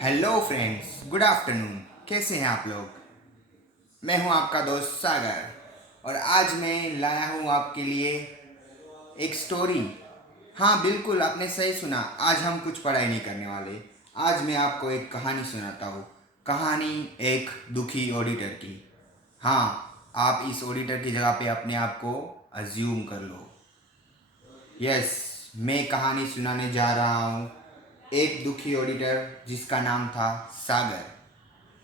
Hello friends, good afternoon. कैसे हैं आप लोग? मैं हूं आपका दोस्त सागर और आज मैं लाया हूं आपके लिए एक स्टोरी। हाँ बिल्कुल, आपने सही सुना। आज हम कुछ पढ़ाई नहीं करने वाले। आज मैं आपको एक कहानी सुनाता हूँ। कहानी एक दुखी ऑडिटर की। हाँ, आप इस ऑडिटर की जगह पे अपने आप को अज्यूम कर लो। यस, मैं कहानी सुनाने जा रहा हूँ एक दुखी ऑडिटर जिसका नाम था सागर।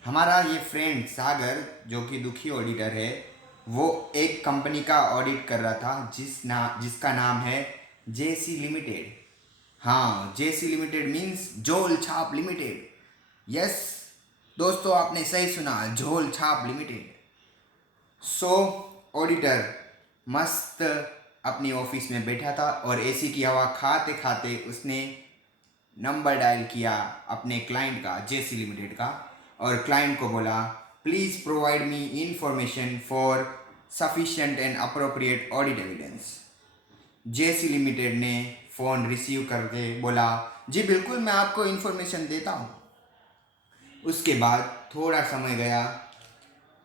हमारा ये फ्रेंड सागर जो कि दुखी ऑडिटर है, वो एक कंपनी का ऑडिट कर रहा था जिसका नाम है जेसी लिमिटेड। हाँ, जेसी लिमिटेड मीन्स झोल छाप लिमिटेड। यस दोस्तों, आपने सही सुना, झोल छाप लिमिटेड। सो ऑडिटर मस्त अपनी ऑफिस में बैठा था और एसी की हवा खाते खाते उसने नंबर डायल किया अपने क्लाइंट का, जेसी लिमिटेड का, और क्लाइंट को बोला, please provide me information for sufficient and appropriate audit evidence. JC limited ने फ़ोन रिसीव करके बोला, जी बिल्कुल, मैं आपको इन्फॉर्मेशन देता हूँ। उसके बाद थोड़ा समय गया,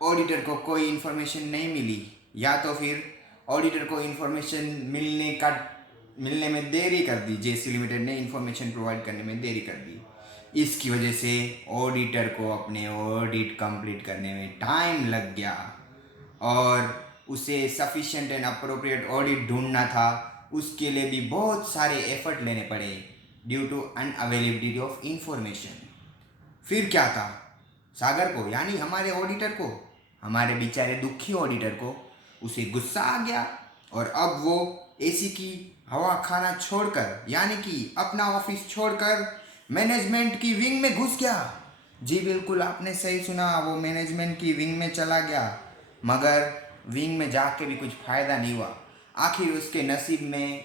ऑडिटर को कोई इन्फॉर्मेशन नहीं मिली, या तो फिर ऑडिटर को इन्फॉर्मेशन मिलने में देरी कर दी। जेसी लिमिटेड ने इन्फॉर्मेशन प्रोवाइड करने में देरी कर दी। इसकी वजह से ऑडिटर को अपने ऑडिट कंप्लीट करने में टाइम लग गया और उसे सफिशिएंट एंड अप्रोप्रिएट ऑडिट ढूंढना था। उसके लिए भी बहुत सारे एफर्ट लेने पड़े due to unavailability of information. फिर क्या था, सागर को यानी हमारे ऑडिटर को, हमारे बेचारे दुखी ऑडिटर को, उसे गुस्सा आ गया और अब वो एसी की हवा खाना छोड़कर यानी कि अपना ऑफिस छोड़कर मैनेजमेंट की विंग में घुस गया। जी बिल्कुल, आपने सही सुना, वो मैनेजमेंट की विंग में चला गया। मगर विंग में जाके भी कुछ फ़ायदा नहीं हुआ। आखिर उसके नसीब में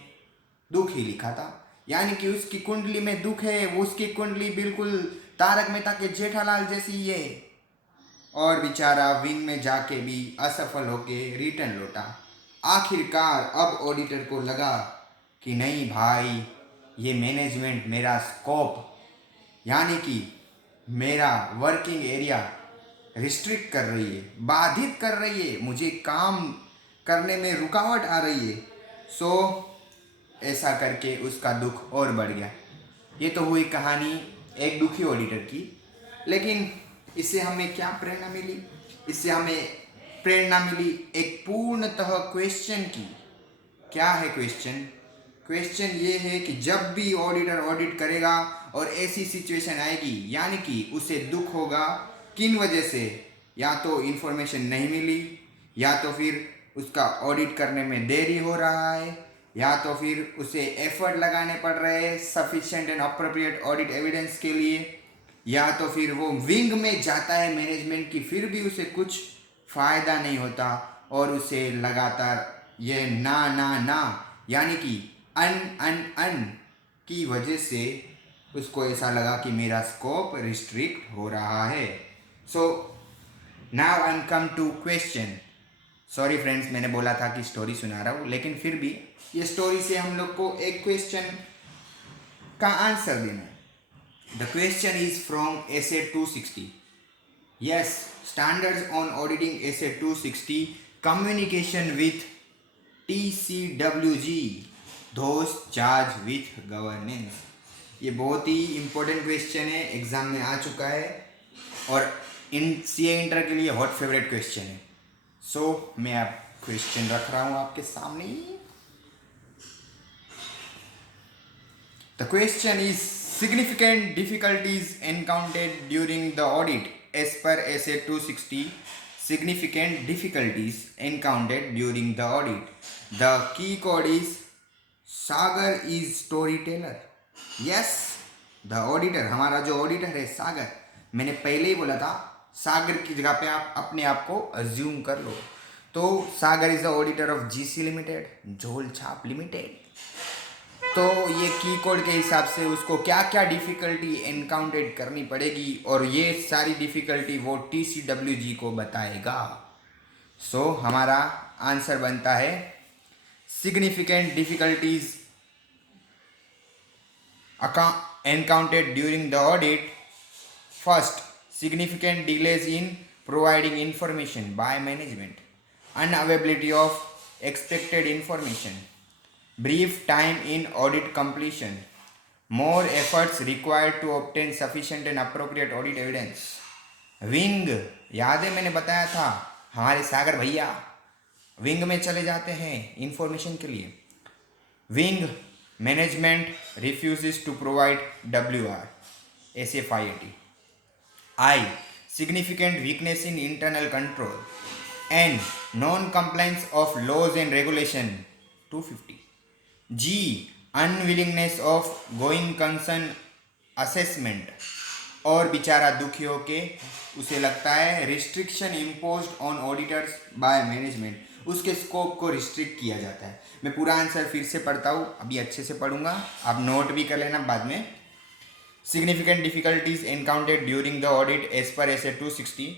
दुख ही लिखा था, यानी कि उसकी कुंडली में दुख है। वो उसकी कुंडली बिल्कुल तारक मेहता के जेठालाल जैसी है। और बेचारा विंग में जाके भी असफल होके रिटर्न लौटा। आखिरकार अब ऑडिटर को लगा कि नहीं भाई, ये मैनेजमेंट मेरा स्कोप यानी कि मेरा वर्किंग एरिया रिस्ट्रिक्ट कर रही है, बाधित कर रही है, मुझे काम करने में रुकावट आ रही है। सो ऐसा करके उसका दुख और बढ़ गया। ये तो हुई कहानी एक दुखी ऑडिटर की। लेकिन इससे हमें क्या प्रेरणा मिली? इससे हमें प्रेरणा मिली एक पूर्णतः क्वेश्चन की। क्या है क्वेश्चन? क्वेश्चन ये है कि जब भी ऑडिटर ऑडिट करेगा और ऐसी सिचुएशन आएगी यानी कि उसे दुख होगा, किन वजह से? या तो इन्फॉर्मेशन नहीं मिली, या तो फिर उसका ऑडिट करने में देरी हो रहा है, या तो फिर उसे एफर्ट लगाने पड़ रहे हैं sufficient and appropriate audit evidence के लिए, या तो फिर वो विंग में जाता है मैनेजमेंट की, फिर भी उसे कुछ फ़ायदा नहीं होता और उसे लगातार ये ना ना ना यानी कि अन अन अन की वजह से उसको ऐसा लगा कि मेरा स्कोप रिस्ट्रिक्ट हो रहा है। So now I am come to question. Sorry friends, मैंने बोला था कि स्टोरी सुना रहा हूँ, लेकिन फिर भी ये स्टोरी से हम लोग को एक क्वेश्चन का आंसर देना है। The question is from essay 260। Yes, standards on auditing essay 260, communication with TCWG, दोस्त चार्ज विथ गवर्नेंस। ये बहुत ही इंपॉर्टेंट क्वेश्चन है, एग्जाम में आ चुका है और इन सीए इंटर के लिए हॉट फेवरेट क्वेश्चन है। सो मैं अब क्वेश्चन रख रहा हूँ आपके सामने। The question is significant difficulties encountered during the audit as per SA 260। Significant difficulties encountered during the audit. The key code is Sagar is storyteller. Yes, the auditor, हमारा जो ऑडिटर है सागर, मैंने पहले ही बोला था सागर की जगह पे आप अपने आप को अज्यूम कर लो। तो Sagar is the auditor of GC limited, झोल छाप लिमिटेड। तो ये की कोड के हिसाब से उसको क्या क्या डिफ़िकल्टी एनकाउंटेड करनी पड़ेगी और ये सारी डिफ़िकल्टी वो TCWG को बताएगा। सो हमारा आंसर बनता है significant difficulties encountered during the audit First, significant delays in providing information by management, unavailability of expected information, brief time in audit completion, more efforts required to obtain sufficient and appropriate audit evidence. Wing, याद है मैंने बताया था हमारे सागर भैया wing में चले जाते हैं इंफॉर्मेशन के लिए. Wing management refuses to provide WR SFIAT. I. Significant weakness in internal control. N. Non-compliance of laws and regulation 250. G. Unwillingness of going concern assessment. और बेचारा दुखी होके उसे लगता है restriction imposed on auditors by management, उसके scope को restrict किया जाता है. मैं पूरा आंसर फिर से पढ़ता हूँ, अभी अच्छे से पढ़ूंगा, आप नोट भी कर लेना बाद में. Significant difficulties encountered during the audit as per SA 260.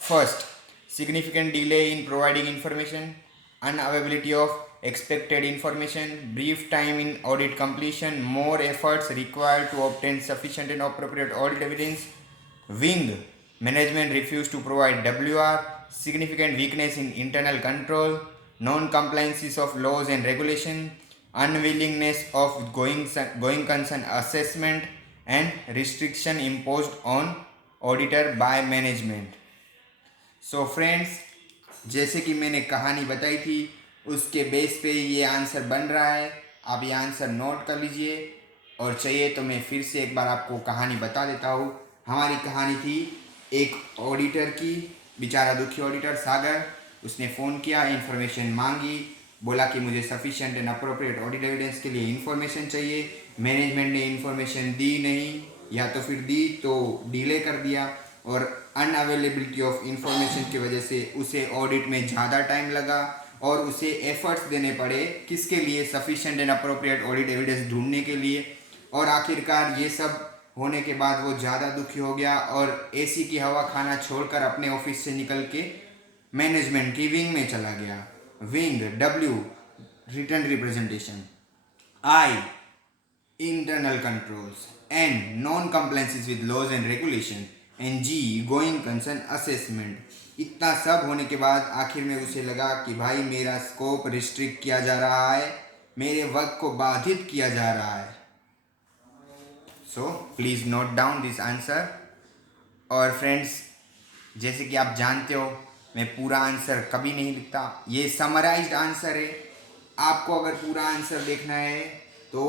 First, significant delay in providing information, unavailability of expected information, brief time in audit completion, more efforts required to obtain sufficient and appropriate audit evidence. Wing, management refused to provide WR, significant weakness in internal control, non-compliances of laws and regulation, unwillingness of going concern assessment and restriction imposed on auditor by management. So friends, जैसे कि मैंने कहानी बताई थी उसके base पे ये answer बन रहा है. आप ये आंसर नोट कर लीजिए और चाहिए तो मैं फिर से एक बार आपको कहानी बता देता हूँ. हमारी कहानी थी एक ऑडिटर की, बेचारा दुखी ऑडिटर सागर, उसने फ़ोन किया, इन्फॉर्मेशन मांगी, बोला कि मुझे sufficient and appropriate audit evidence के लिए इन्फॉर्मेशन चाहिए. मैनेजमेंट ने इन्फॉर्मेशन दी नहीं, या तो फिर दी तो डिले कर दिया, और अनअवेलेबिलिटी ऑफ इन्फॉर्मेशन की वजह से उसे ऑडिट में ज़्यादा टाइम लगा और उसे एफर्ट्स देने पड़े किसके लिए, sufficient and appropriate audit evidence ढूंढने के लिए. और आखिरकार ये सब होने के बाद वो ज़्यादा दुखी हो गया और AC की हवा खाना छोड़कर अपने ऑफिस से निकल के मैनेजमेंट की विंग में चला गया. Wing, W written representation, I internal controls, N non compliances with laws and regulation, and G going concern assessment. इतना सब होने के बाद आखिर में उसे लगा कि भाई मेरा स्कोप रिस्ट्रिक्ट किया जा रहा है, मेरे वर्क को बाधित किया जा रहा है. So please note down this answer. और फ्रेंड्स, जैसे कि आप जानते हो मैं पूरा आंसर कभी नहीं लिखता, ये समराइज्ड आंसर है. आपको अगर पूरा आंसर देखना है तो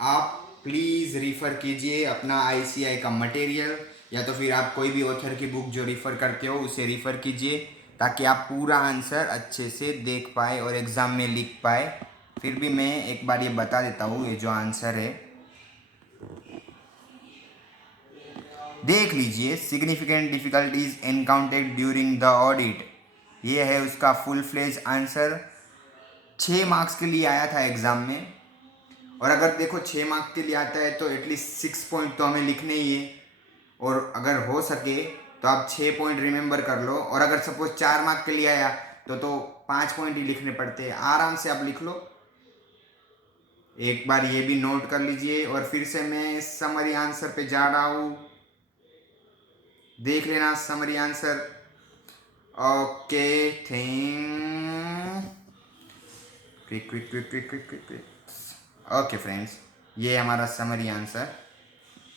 आप प्लीज़ रिफ़र कीजिए अपना ICI का मटेरियल, या तो फिर आप कोई भी ऑथर की बुक जो रिफ़र करते हो उसे रिफ़र कीजिए ताकि आप पूरा आंसर अच्छे से देख पाए और एग्ज़ाम में लिख पाए. फिर भी मैं एक बार ये बता देता हूँ, ये जो आंसर है देख लीजिए. Significant difficulties encountered during the audit, ये है उसका फुल फ्लेज आंसर. 6 मार्क्स के लिए आया था एग्ज़ाम में, और अगर देखो 6 मार्क्स के लिए आता है तो एटलीस्ट 6 पॉइंट तो हमें लिखने ही है, और अगर हो सके तो आप 6 पॉइंट रिमेंबर कर लो. और अगर सपोज 4 मार्क्स के लिए आया तो 5 पॉइंट ही लिखने पड़ते हैं. आराम से आप लिख लो. एक बार ये भी नोट कर लीजिए. और फिर से मैं समरी आंसर पे जा रहा हूँ, देख लेना summary answer. Okay, quick. Okay friends, ये हमारा समरी आंसर.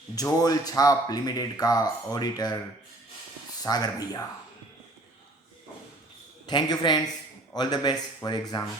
झोल छाप लिमिटेड का ऑडिटर सागर भैया. Thank you friends, all the best for exam.